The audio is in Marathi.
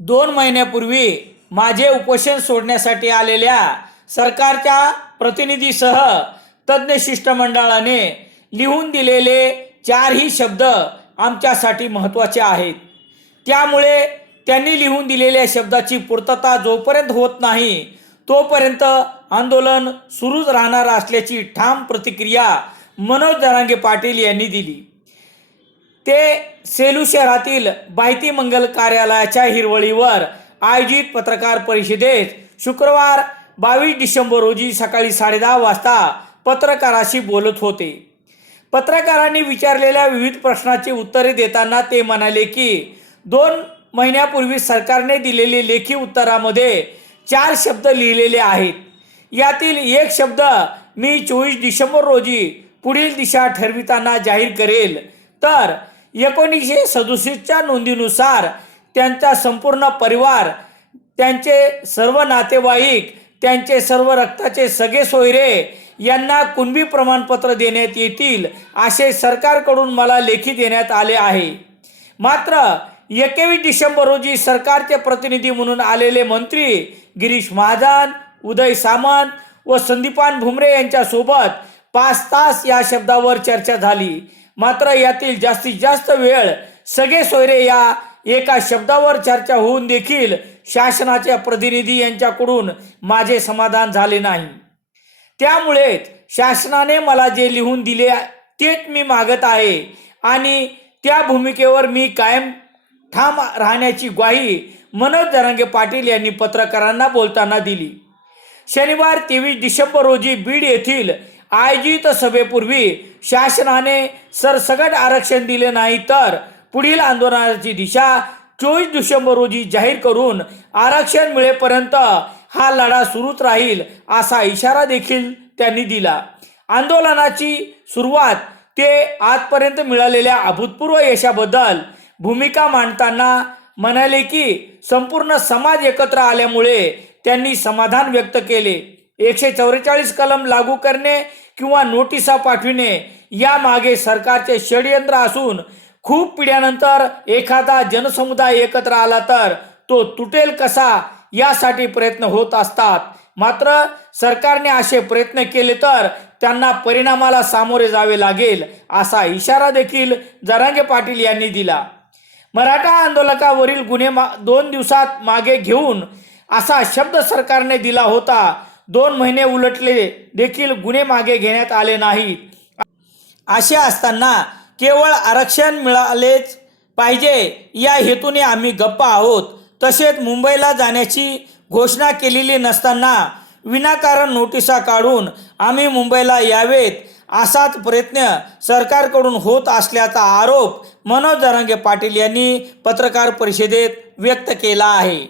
दोन महिन्यापूर्वी माझे उपोषण सोडण्यासाठी आलेल्या सरकारच्या प्रतिनिधीसह तज्ज्ञ शिष्टमंडळाने लिहून दिलेले चारही शब्द आमच्यासाठी महत्त्वाचे आहेत. त्यामुळे त्यांनी लिहून दिलेल्या शब्दाची पूर्तता जोपर्यंत होत नाही तोपर्यंत आंदोलन सुरूच राहणार असल्याची ठाम प्रतिक्रिया मनोज दरांगे पाटील यांनी दिली. ते सेलू शहरातील बायती मंगल कार्यालयाच्या हिरवळीवर आयोजित पत्रकार परिषदेत शुक्रवार बावीस डिसेंबर रोजी सकाळी साडेदहा वाजता पत्रकाराशी बोलत होते. पत्रकारांनी विचारलेल्या विविध प्रश्नाची उत्तरे देताना ते म्हणाले की दोन महिन्यापूर्वी सरकारने दिलेले लेखी उत्तरामध्ये चार शब्द लिहिलेले आहेत. यातील एक शब्द मी चोवीस डिसेंबर रोजी पुढील दिशा ठरविताना जाहीर करेल. तर एकोणीसशे सदुसष्टच्या नोंदीनुसार त्यांचा संपूर्ण परिवार त्यांचे सर्व नातेवाईक त्यांचे सर्व रक्ताचे सगळे सोयरे यांना कुणबी प्रमाणपत्र देण्यात येतील असे सरकारकडून मला लेखी देण्यात आले आहे. मात्र एकवीस डिसेंबर रोजी सरकारचे प्रतिनिधी म्हणून आलेले मंत्री गिरीश महाजन उदय सामंत व संदीपान भुमरे यांच्यासोबत पाच तास या शब्दावर चर्चा झाली. मात्र यातील जास्तीत जास्त वेळ सगळे सोयरे या एका शब्दावर चर्चा होऊन देखील शासनाच्या प्रतिनिधी यांच्याकडून माझे समाधान झाले नाही. त्यामुळे शासनाने मला जे लिहून दिले तेच मी मागत आहे आणि त्या भूमिकेवर मी कायम ठाम राहण्याची ग्वाही मनोज दरंगे पाटील यांनी पत्रकारांना बोलताना दिली. शनिवार तेवीस डिसेंबर रोजी बीड येथील आयोजित सभेपूर्वी शासनाने सरसगट आरक्षण दिले नाही तर पुढील आंदोलनाची दिशा चोवीस डिसेंबर रोजी जाहीर करून आरक्षण मिळेपर्यंत हा लढा सुरूच राहील असा इशारा देखील त्यांनी दिला. आंदोलनाची सुरुवात ते आजपर्यंत मिळालेल्या अभूतपूर्व यशाबद्दल भूमिका मांडताना म्हणाले की संपूर्ण समाज एकत्र आल्यामुळे त्यांनी समाधान व्यक्त केले. एकशे चौवेचाळीस कलम लागू करणे किंवा नोटिसा पाठविणे यामागे सरकारचे षडयंत्र असून खूप पिढ्यानंतर एखादा जनसमुदाय एकत्र आला तर तो तुटेल कसा यासाठी प्रयत्न होत असतात. मात्र सरकारने असे प्रयत्न केले तर त्यांना परिणामाला सामोरे जावे लागेल असा इशारा देखील जरांगे पाटील यांनी दिला. मराठा आंदोलकावरील गुन्हे मा दोन दिवसात मागे घेऊन असा शब्द सरकारने दिला होता. दोन महिने उलटले देखील गुन्हे मागे घेण्यात आले नाहीत. असे असताना केवळ आरक्षण मिळालेच पाहिजे या हेतूने आम्ही गप्प आहोत. तसेच मुंबईला जाण्याची घोषणा केलेली नसताना विनाकारण नोटिसा काढून आम्ही मुंबईला यावेत असाच प्रयत्न सरकारकडून होत असल्याचा आरोप मनोज दरंगे पाटील यांनी पत्रकार परिषदेत व्यक्त केला आहे.